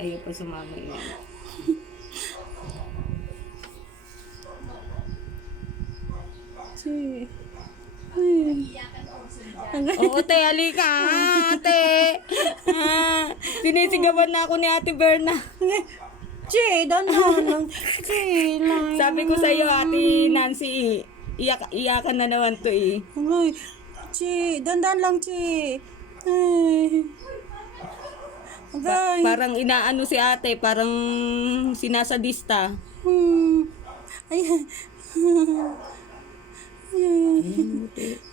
Ayaw pa sumama yun. Che. Ay. Oo, te, halika. Ate. Sinisigawan na ako ni Ate Berna. Che, dandan lang. Che, lang. Sabi ko sa'yo, Ate Nancy, iyakan na naman to eh. Ay, Che, dandan lang, Che. Ay. Agay. Parang inaano si ate, parang sinasadista. Ay. Ay.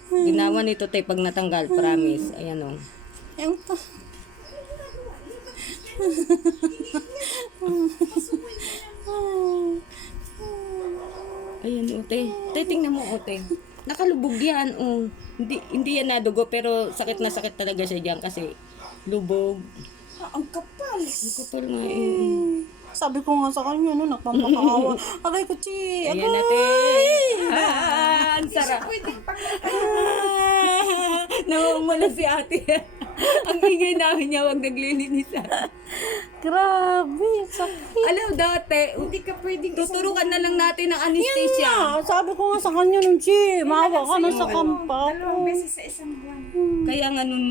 Ginawa nito te pag natanggal, promise. Ayan o. Ayun pa. Ayan o te. Te, tingnan mo o te. Nakalubog yan o. Hindi yan nadugo pero sakit na sakit talaga siya dyan kasi lubog. Ang kapal. Ang kapal nga eh. Sabi ko nga sa kanya, no, nakapapakawa. Agay ko, Chi. Ayan na te. Ang sarap. Namumula si ate. Ang ingay namin niya, wag naglilinis. Grabe, sakit. Alam dati, Hindi ka pwedeng tuturukan na lang natin ng Yan anesthesia. na. Sabi ko nga sa kanya nun, Chi. Maawa ka na sa kampa. dalawang beses sa isang buwan. Kaya nga nung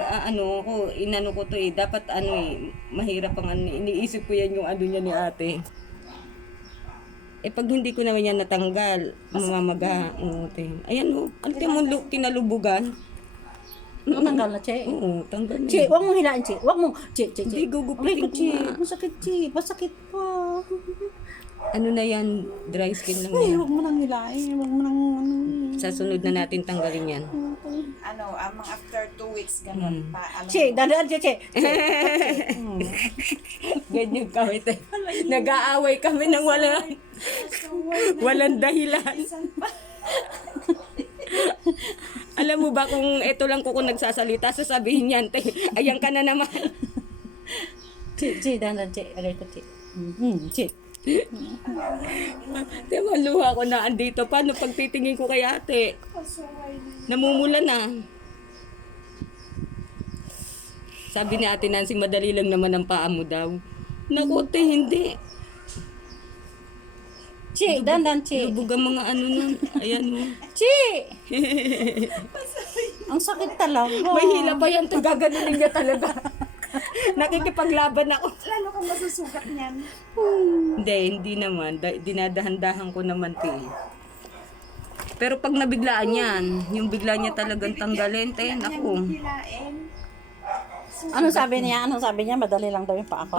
ano ko, inano ko to eh, dapat ano eh, mahirap ang ano, iniisip ko yan yung ano niya ni ate. Eh pag hindi ko naman yan natanggal, mamamaga. Ayan o, ang timon tinalubugan. Natanggal na, Che. Oo, tanggal Chi, niya. wag mong hilain, Chi. Wag mong, Chi. Hindi, gugupitin Agay ko, ko Chi. nga. Masakit, Chi. Masakit pa. Ano na yan, dry skin lang Ay, yan. wag mo nang hilain. Wag mo nang ano. Sa sunod na natin tanggalin yan. Ano, amang after 2 weeks, ganun pa. Alam Chi, dadaan, Chi. Ganyan kami tayo. Nag-aaway kami ng walang dahilan. Alam mo ba kung ito lang ko kung nagsasalita, sasabihin niyan, te, ayan ka na naman. Chi, dadaan, Chi. Agay ko, Chi. Chi. Diba, luha ko na andito. Paano pag titingin ko kay ate? Namumula na. Sabi ni ate Nancy, madali lang naman ang paa mo daw. Naku, te, hindi. Chi, dandan, Chi. Lubog ang mga ano nun. Ayan mo. Chi! Ang sakit talaga. May hila pa yan. Gaganunin niya talaga. Nakikipaglaban ako. Lalo kang masusugat niyan. Hindi naman. Dinadahan-dahan ko naman, te. Pero pag nabiglaan yan, yung bigla niya talagang tanggalin, te, naku. Hilain. Ano sabi niya? Madali lang daw yung paa ko.